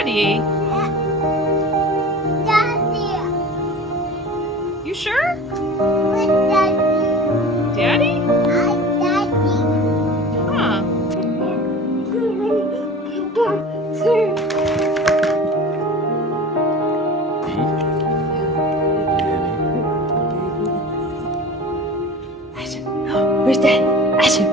Daddy. Daddy. You sure? With Daddy. Daddy? Daddy. Huh. Where's Dad? Asher.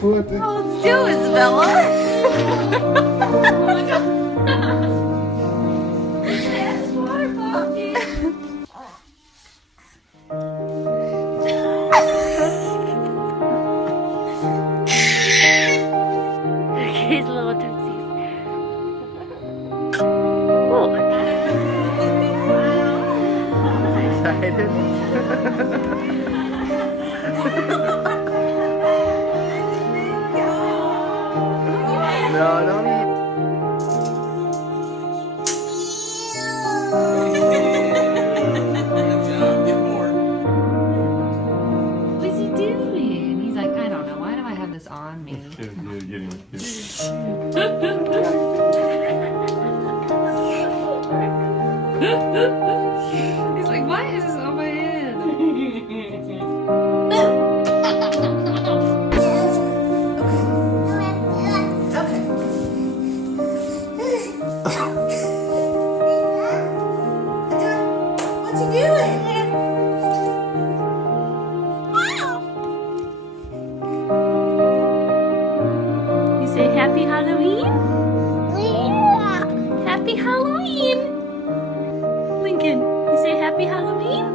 Let's do, Isabella. His little tootsies. Oh. No, don't eat. What's he doing? He's like, I don't know. Why do I have this on me? He's like, why is this on my head? What you doing? You say Happy Halloween? Yeah. Happy Halloween! Lincoln, you say Happy Halloween?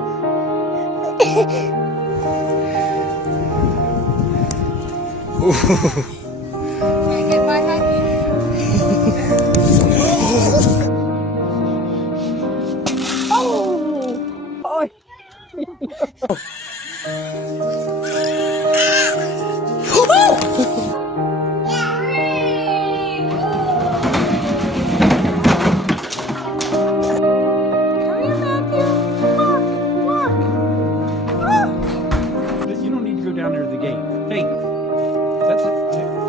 You don't need to go down there to the gate. Hey, that's it.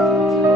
Oh.